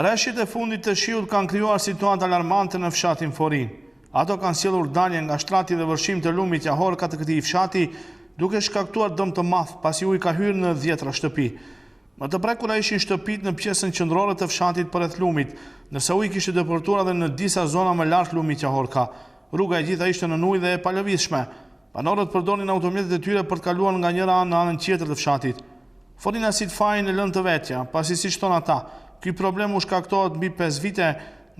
Rreshjet e fundit të shiut kanë krijuar situatë alarmante në fshatin Forin. Ato kanë sjellur dalje nga shtrati dhe vërshim të lumit Jahorka të këtij fshati, duke shkaktuar dëm të madh pasi uji ka hyrë në 10 shtëpi. Më të prekura ishin shtëpitë në pjesën qendrore të fshatit përreth lumit, ndërsa uji kishte depërtuar edhe në disa zona më lart lumit Jahorka. Rruga e gjitha ishte në ujë dhe e palëvizshme. Banorët përdorin automjetet e tyre për të kaluar nga njëra anë në anën tjetër të fshatit. Forina si të fajin e lënë të vetja, pasi siç thon ata, ky problem u shkaktohet mbi 5 vite,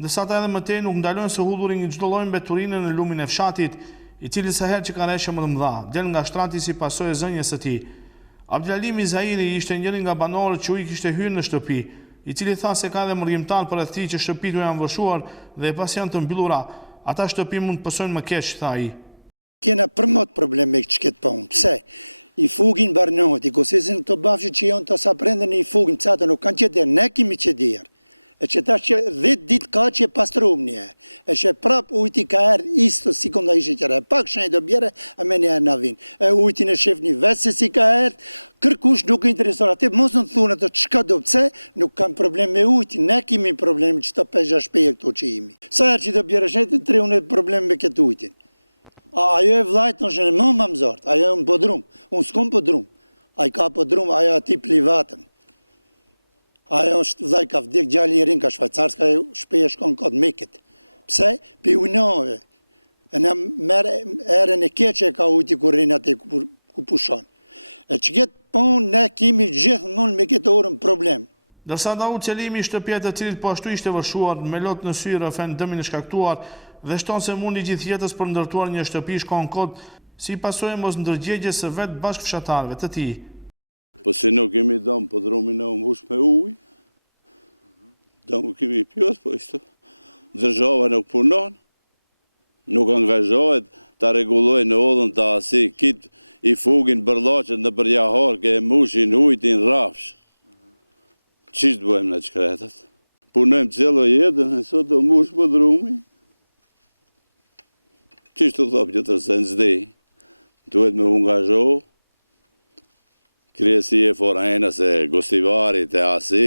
ndërsa ata edhe më tej nuk ndalojnë së hullurin një çdo lloj mbeturine në lumin e fshatit, i cili sa herë që ka rreshje më të mëdha, del nga shtrati si pasojë e zënjes së tij. Abdulalim Zairi ishte njëri nga banorët që uji kishte hyrë në shtëpi, i cili tha se ka edhe mërgjimtar përreth tij që shtëpitë janë vëshuar dhe pas janë të mbyllura, ata shtëpi mund të pësojnë më keq, tha ai. Kena përmot probleme që këtë punë. Pse? I fugin barnohet, i kosesin të bafshit që janë të sa prenden i fugin, pësa të nuk kanë qëtë ne kemi qëdirë. E që ta që 10 dit ka që pastrum një, e që prap ujti ka erë istë sekonda ishe qëra, pak shenjë do bjere, a me një erë në vinë. E ujti në shef një vetë se si ka erë, kërkush nuk interesor, atë mos në thunë të qka do pëse, nuk kanë problem me ujti, ne kemi problem që të 5-6 shpeje këto që imi. Sa erë që do bjere shenjë të tre unë problem me këtë ujtin. Ajo e vlajtë në shënë më mëzartë, ajo e më pëdrum, unë s'kom pëdrum, ajo ka pëdrum, ajo ati plivatën. Ajo është vlaj ka vdik gjalli i rinë ka shvajcarës, ka shpeje shkon këtë mekit. Pse? Pi ujnove. E në merë erën e keqe ka ujti kur rinë ati ku pushon. E që këtë punë ne kemi gjithë nënë me këtë orën problem. Dërsa Daud Qelimi shtëpia e cilit po ashtu ishte vërshuar, me lot në sy rrëfen dëmin e shkaktuar, dhe shton se mundi gjithë jetës për ndërtuar një shtëpi shkon kod si pasojë mos ndërgjegje së vetë bashkëfshatarëve të tij. Po se nuk kemi dëmë po drumin e umbush me ujë, dëmë kemi pjot, po ishte država nuk punon, nuk angazhohet të regulloj në odhën të asi, kitë i fugin bërlaqet në për Jahorke e mushin ujtin rafsh. Qishtë bëjmë në qkretat? Punojmë qëllo jetën e sot të mush po drumi. Qishtë të thopë që tërse në zdej, duhet me ungazho, kresi e forajna se gostivarit e asi,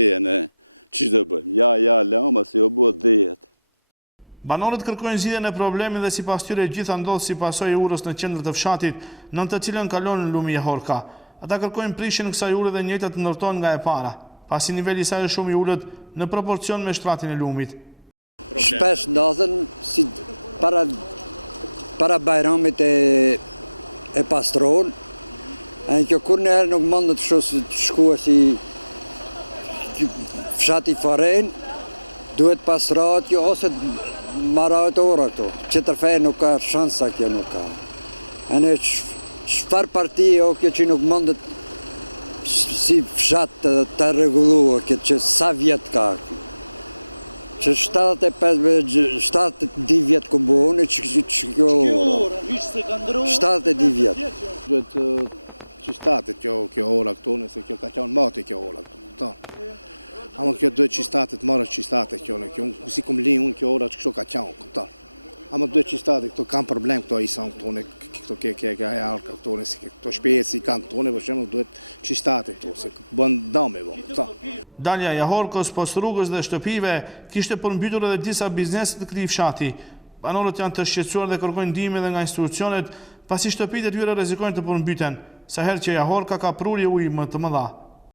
qishtë të bëjmë? Ja, lama si o bëhet dhejet. Banorët kërkojnë zgjidhjen e problemit dhe sipas tyre gjitha ndodh si pasojë e urës në qendër të fshatit, në të cilën kalon lumi Jahorka. Ata kërkojnë prishjen e kësaj ure dhe njëjta të ndërtohen nga e para, pasi niveli i saj është shumë i ulët në proporcion me shtratin e lumit. Shpesh ndodhen si para bajramit e pastron, e kjo kur njerë nuk mund të shkua si fshati Forin, duhet pastrat jo ose marat ora këto, që tërfej nuk ka shansa kjo nuk ka. E në qëfar parti o kjo që nuk mund të si fshat të regulluar këtë që sa vjetë ka kjo. Që 72 vjetë ku mbohune që kjo ora. 72 vjetë. Duhet që statit kjo ora këto, nëse kjo ka qanë mati kjo ora këto. Ama kjo duhet që statit marrë që statit kjo, si kum li unë kjo ora që kështu ka qanë këto. Ama duhet që statit këto kam problem këto isan këto, këto ke ajarka këto, këto shpejet si kanë këto, për shemë duhet që statit këto, se bën dame këto. Dalja Jahorkës post rrugës dhe shtëpive kishte përmbytur edhe disa bizneset të këtij fshati. Banorët janë të shqetësuar dhe kërkojnë ndihmë edhe nga institucionet, pasi shtëpitë e tyre rrezikojnë të përmbyten, sa herë që Jahorka ka prurje ujë më të mëdha.